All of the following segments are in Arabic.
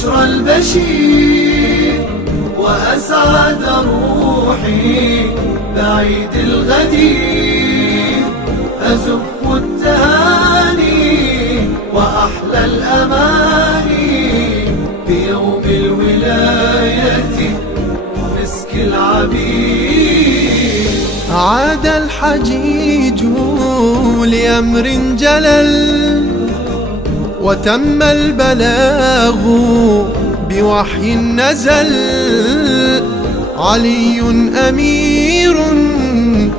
ببشرى البشير وأسعد روحي بعيد الغدير، أزف التهاني وأحلى الأماني بيوم الولاية مسك العبير. عاد الحجيج لأمر جلل وتم البلاغ بوحي نزل، علي أمير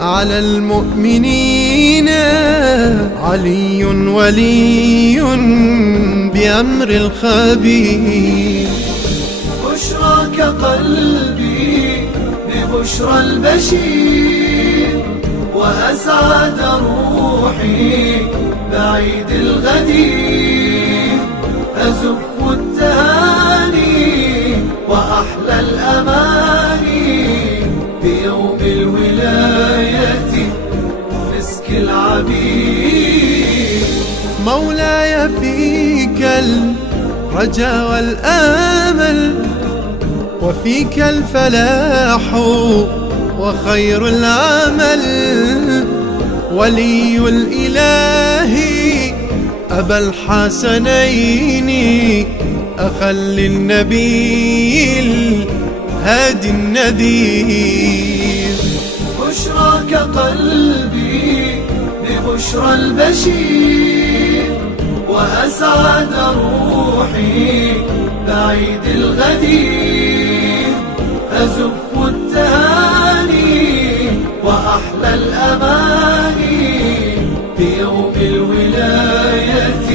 على المؤمنين، علي ولي بأمر الخبير. بشراك قلبي ببشرى البشير وأسعد روحي بعيد الغدير، أزف التهاني وأحلى الأماني بيوم الولاية مسك العبير. مولاي فيك الرجا والآمل، وفيك الفلاح وخير العمل، ولي الإله أبا الحسنين، أخا للنبي الهادي النذير. بشراك قلبي ببشرى البشير وأسعد روحي بعيد الغدير، أزف التهاني وأحلى الأماني بيوم الولاية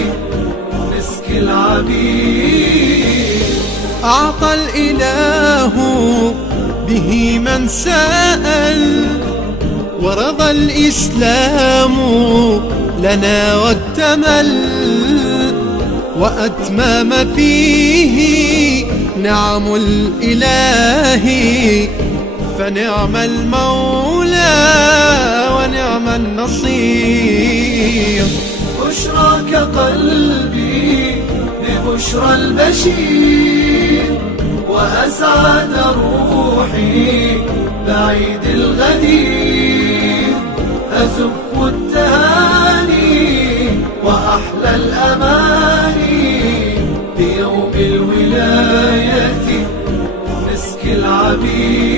مسك العبير. أعطى الإله به من سأل، ورضى الإسلام لنا واكتمل، وأتمام فيه نعم الإله، فنعم المولى ونعم النصير. بشراك قلبي ببشرى البشير وأسعد روحي بعيد الغدير، أزف التهاني وأحلى الأماني بيوم الولاية مسك العبير.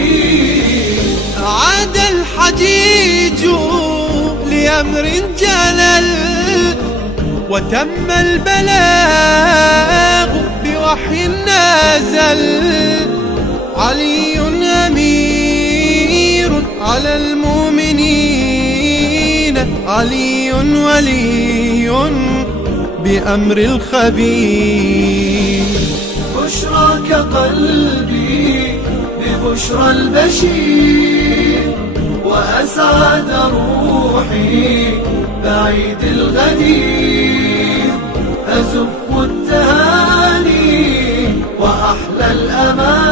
عاد الحجيج لأمر جلل وتم البلاغ بوحي نزل، علي أمير على المؤمنين، علي ولي بأمر الخبير. بشراك قلبي ببشرى البشير وأسعد روحي بعيد الغدير، أزف التهاني وأحلى الأمان